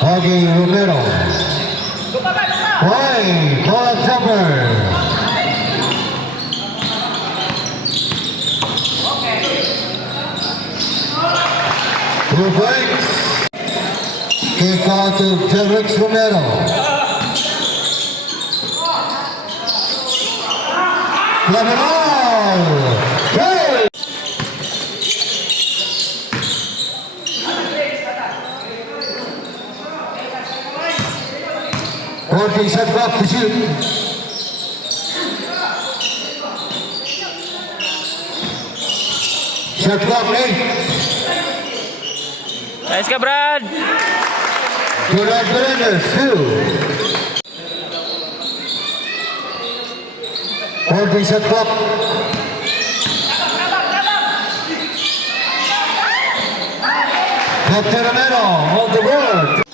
Augie Romero. Play, ball jumper. Two points. Kick out to Jerix Romero. Play ball. Play. Forty shot clock to shoot. Shot clock 8. Nice ka, Brad! Gerard Berendes 2. 40 shot clock. Captain Romero on the board.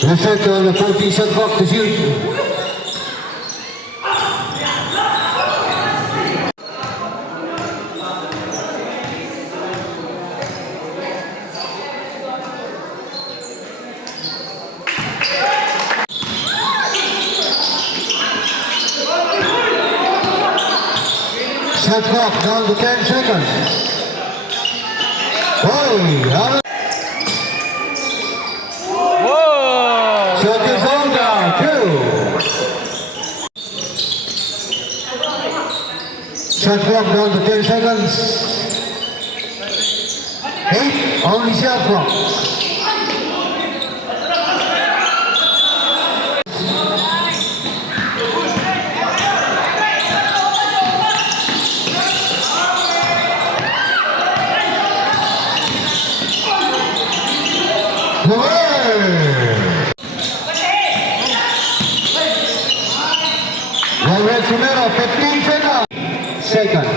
Reset on the 40 shot clock to shoot. Shot clock down to 10 seconds. Whoa! Shot is over. 2. Shot clock down to 10 seconds. 8. Only shot clock. Robert Romero, 15 seconds. Second.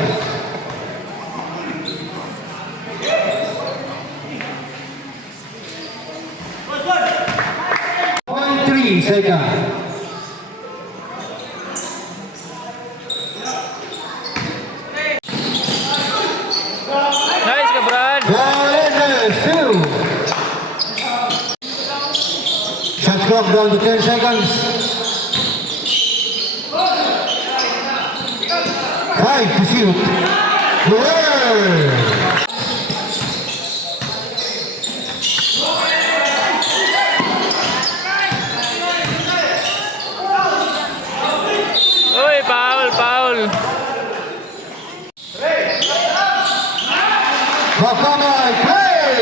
Point 3 second. Nice ka, Brad! Berendes 2. Shot clock down to 10 seconds. 5 to shoot. Uy, foul, foul! Makamay, play!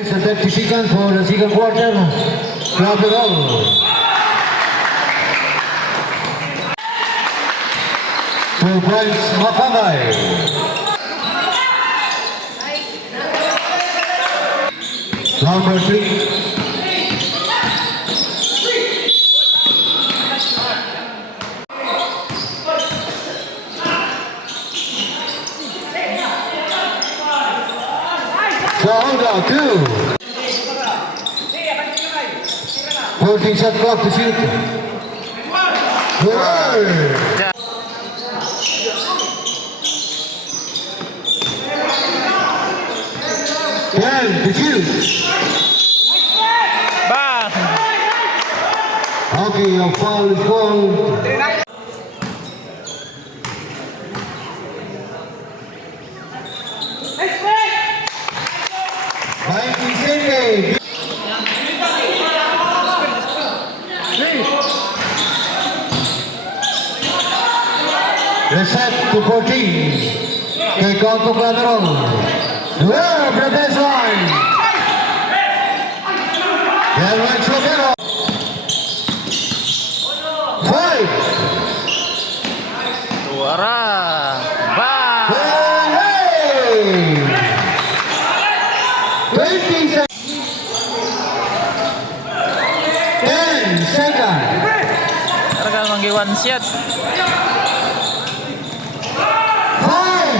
It's 30 seconds for the second quarter. Grab it all. 2 points, Makamay. Number 3. Sahunda 2. 14 shot clock to shoot. Good. To shoot. Bang! Okay, your foul is called. By Vicente. Reset to 14. Take out to Gladron. Well, the baseline. There went Romero. 5. Suara! Bang! Hey! 20 seconds. 10 seconds. ang one shot. Five.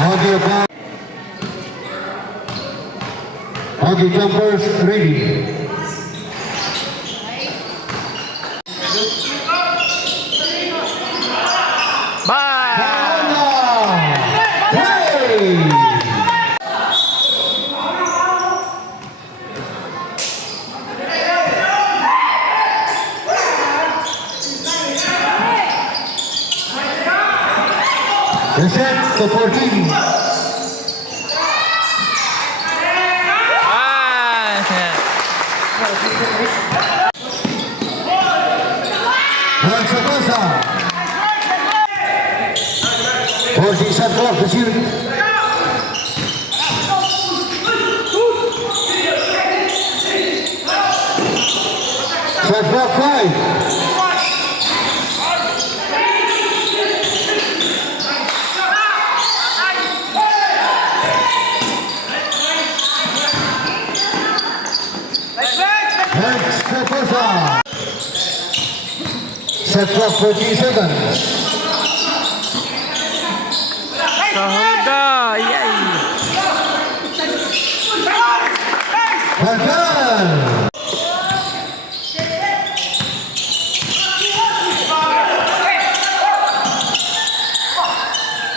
Audio back. Audio jumpers ready. Bye! Reset to 14. Ah! Hansa Cosa. 40 shot clock to shoot. Shot clock 5. Hansa Cosa. Shot clock 14 seconds. Kahuda! Yay! Pascal.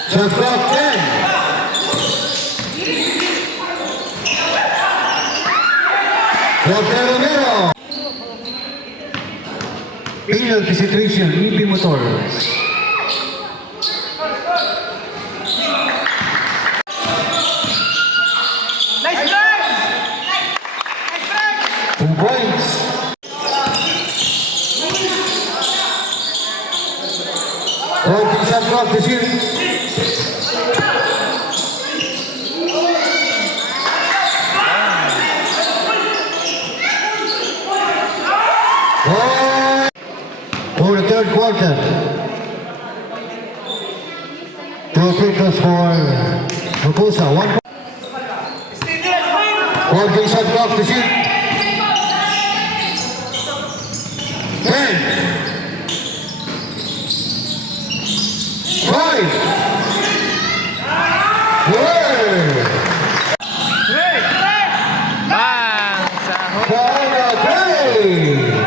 Shot clock 10. Walter Romero. Penalty situation, EP Motors. Nice break! Nice break! 2 points. Fourteen shot clock to shoot. Oh, for the third quarter. 2 free throws for Raposa. 1 14 shot clock to shoot. 10. 5. 4. Bang! Sahod! Final 3.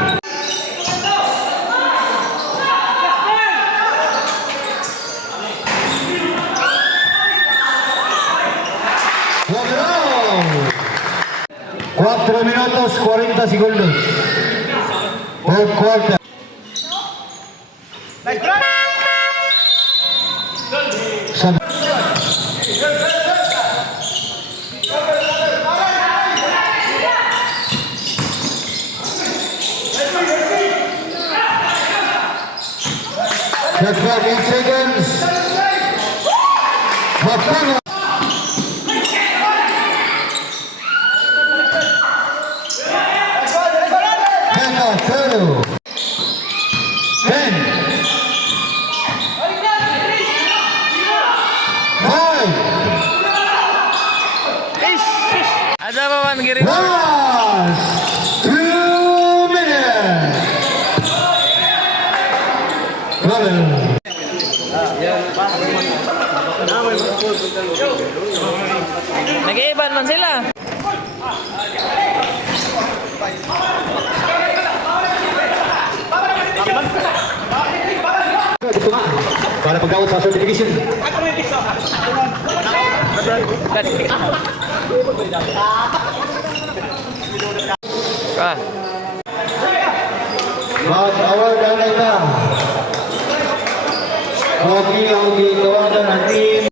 Overall. 4 minutos 40 segundos. Fourth quarter. Nice break! Sab- Shot clock 8 seconds. Mapano. Meta, 2. 10. 5. Ish! Ada pa man giri? Last 2 minutes. Robin. Nag-iiban man sila. Para pagdawat sa certification. Ah, Mag-award ang ita. Okay ang gitawagan ng